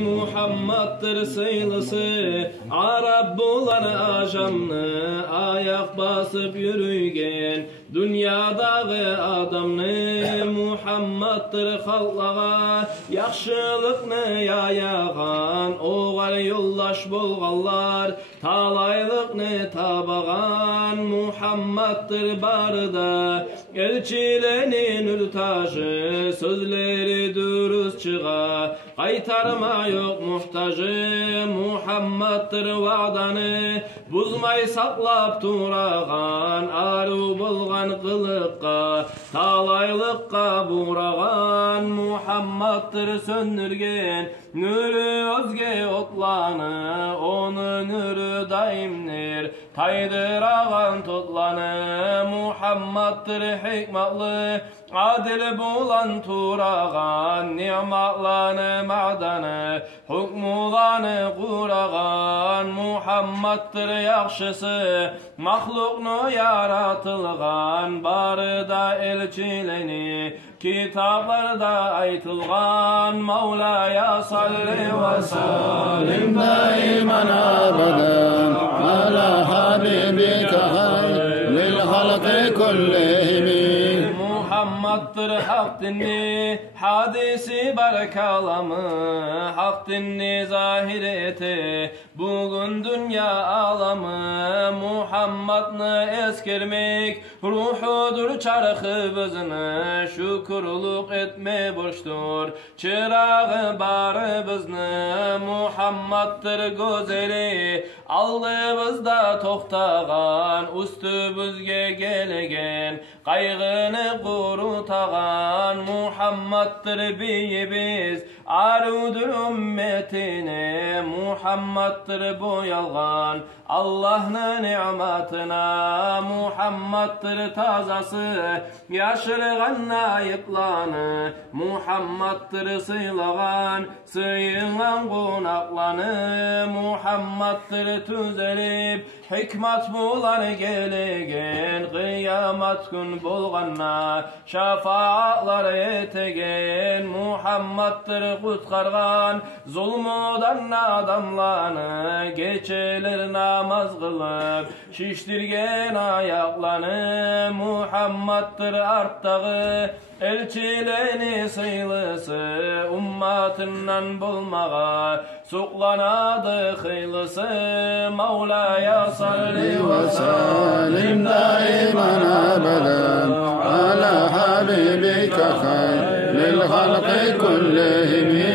Muhammed'dir sayılısı, Arap bulan ajanlı, ayak basıp yürüyen dünyadağı adamını. Muhammed'dir halkağa yaxşılıkны yayagan, oğal yollaş bolğanlar talaylıkны tabağan. Muhammed'dir barıda elçilerin ürtajı, sözleri dürüst çığa qaytarma yok muhtacı. Muhammed'dir va'danı buzmay saklap turağan, arı bolğan kılıqqa talaylıqqa burağan. Muhammed'dir söndürgen nürü özge otlanı, onu nürü daimdir taydırağan totlanı. Muhammed'dir hikmatlı adil bulan turağan, ni'matlanı ma'danı hukmulanı kurağan. Muhammed'dir yaxşısı mahluknu yaratılgan, barıda elçileni kitaplarda aytılgan. Mevla'ya salli ve salim daiman abadan ala habibike hayril halqi kullihim. Muhammed'dir hak dinni hadisi barakalamı, hak dinni zahir eti bugün dünya alamı. Muhammed'ni eskermek ruhudur çarkı bizni, şükrlük etme borçtur çırağı bari bizni. Muhammed'dir gözeli aldığımızda toxtağan, üstümüzge gelegen qaygını kurutağan. Muhammed'dir beyimiz arıdır ümmetine, Muhammed'dir bu yalgan Allah'ın ni'matına. Muhammed'dir tazası yaşırgan ayıplanı, Muhammed'dir sıylagan sıyınan konaklanı. Muhammed'dir tüzelip hikmet bulan gelegen, kıyamet gün bolğanna şafaatlar etegen. Muhammed'dir kutkargan zulmudan adamlanı, geçeler namaz kılıp şiştirgen ayaklanı. Muhammed'dir arttağı elçileni sıylısı, ummatından bulmağa suqlanadı xıylısı. Mevla'ya salli ve salim daiman abadan ala habibike hayril halqi kullihim.